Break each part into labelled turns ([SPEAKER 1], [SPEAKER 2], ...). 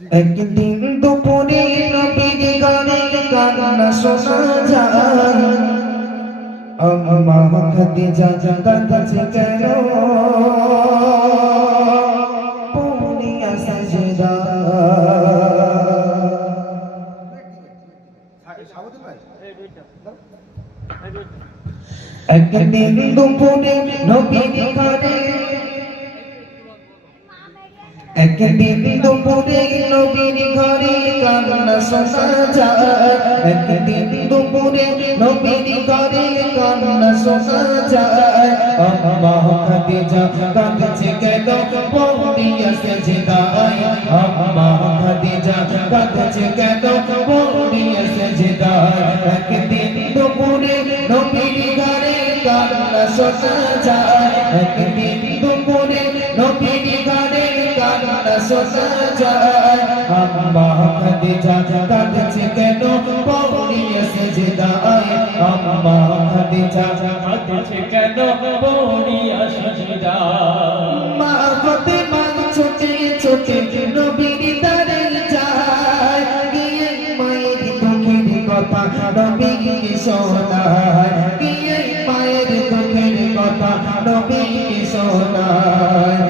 [SPEAKER 1] একদিন দুপুরে নবীর গানে কান্না শোনা যায়। আম্মা খাদিজা কাঁদছে কেন পুনিয়া সাজদা একদিন দুপুরে নবীর গানে একদিন দুপুরে নবীর ঘরে কান্না শোনা যায়। একদিন দুপুরে নবীর ঘরে কান্না শোনা যায়। আম্মা খাদিজা কাঁদছে কেন? পড়িয়া সেজদায় আম্মা খাদিজা কাঁদছে কেন? পড়িয়া সেজদায় একদিন দুপুরে নবীর ঘরে কান্না শোনা যায়। একদিন দুপুরে আম্মা খাদিজা কাঁদছে কেন পড়িয়া সেজদায় আম্মা খাদিজা
[SPEAKER 2] কাঁদছে কেন পড়িয়া সজদা
[SPEAKER 1] মা ফাতেমা ছোটে ছোটে নবীর দারে যায় গিয়ে মায়ের দুঃখের কথা নবীকে শোনায় গিয়ে মায়ের দুঃখের কথা নবীকে শোনায়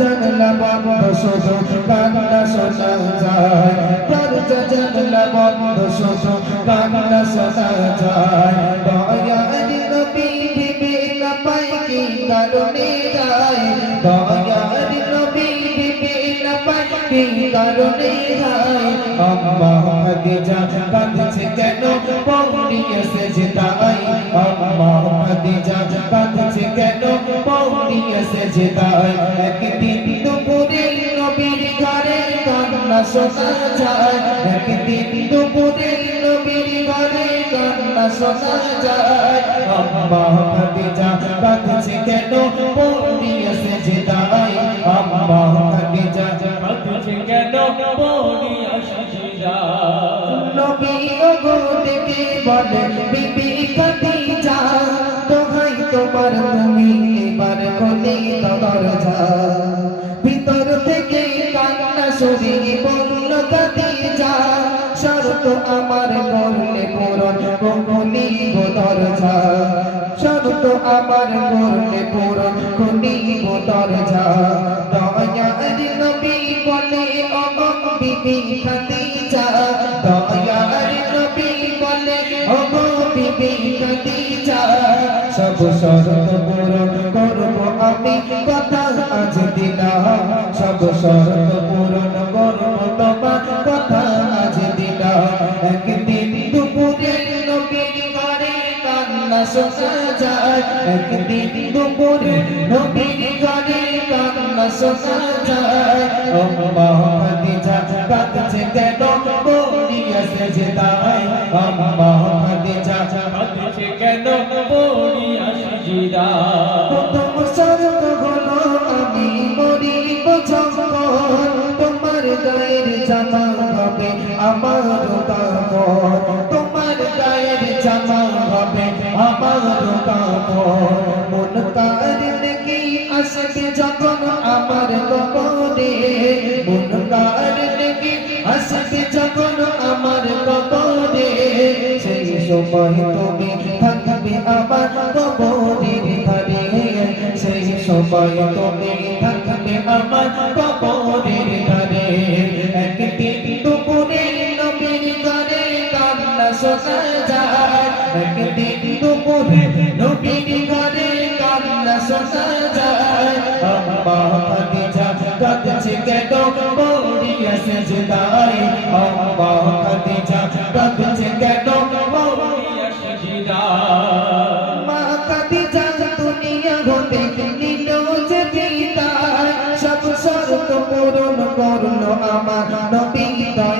[SPEAKER 1] জানলা বন্ধ শুধু কান্না শোনা যায় দরজা জানলা বন্ধ শুধু কান্না শোনা যায় দয়ার নবী ভেবে না পাই কি কারণে যায়। দয়ার নবী ভেবে না পাই কি কারণে যায়। আম্মা খাদিজা কাঁদছে কেন? পৌড়িয়ে সেজদায় আম্মা খাদিজা কাঁদছে কেন? পৌড়িয়ে সেজদায় একদিন শোনা যায়। একদিন দুপুরে নবীর ঘরে কান্না শোনা যায়। আম্মা খাদিজা কাঁদছে কেন পৌড়িয়ে সেজদায় আম্মা খাদিজা
[SPEAKER 2] কাঁদছে কেন পড়িয়া সজদা
[SPEAKER 1] নবী ওগো ডেকে বলে, বিবি খাদিজা তোমার তুমি এবার খোলে দরজা। দরজা শরত আমার করলে পূরণ খুলিব দরজা দয়ার নবী বলে অগম বিবি খাদিজা দয়ার নবী বলে অগম বিবি খাদিজা সব শরত পূরণ করব আমি, কথা আজ দিলাম। সব শরত পূরণ করব তোমার, কথা আজ দিলাম। শোনা যায়। একদিন দুপুরে নবীর ঘরে কান্না শোনা যায়। আম্মা খাদিজা কাঁদছে কেন? বলিয়া সেজদায় আম্মা খাদিজা
[SPEAKER 2] কাঁদছে কেন? পড়িয়া সজদা
[SPEAKER 1] প্রথম শরত আমার কাপড়। হবে আমার কাপড় মন কারণ কি আসবে যখন আমার কবরে মন কারণ কি আসবে যখন আমার কবরে সেই সময় তুমি থাকবে আমার কবরের সেই সময় তুমি থাকবে আমার কবরের ধারে একদিন দুপুরে ঘরে কান্না শোনা যায় দুপুরে নবীর ঘরে কান্না শোনা যায় আম্মা খাদিজা কাঁদছে কেন পড়িয়া সেজদায় আম্মা খাদিজা কাঁদছে কেন
[SPEAKER 2] পড়িয়া সজদা
[SPEAKER 1] মা খাদিজা দুনিয়া হতে নিল যে বিদায় সব শর্ত পূরণ করল আমার নবী দয়াময়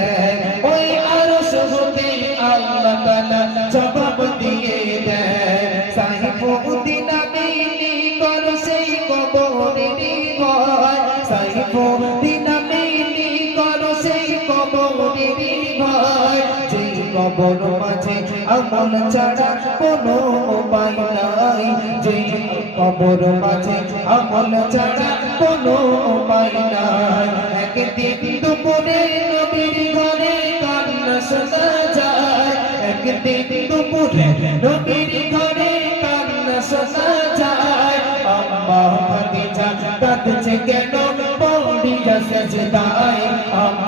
[SPEAKER 1] কবর মাঝে আমল ছাড়া কোনো উপায় নাই। যে কবর মাঝে আমল ছাড়া কোনো উপায় নাই। একদিন দুপুরে নবীর ঘরে কান্না শোনা যায়। একদিন দুপুরে নবীর ঘরে কান্না শোনা যায়। আম্মা খাদিজা কাঁদছে কেন?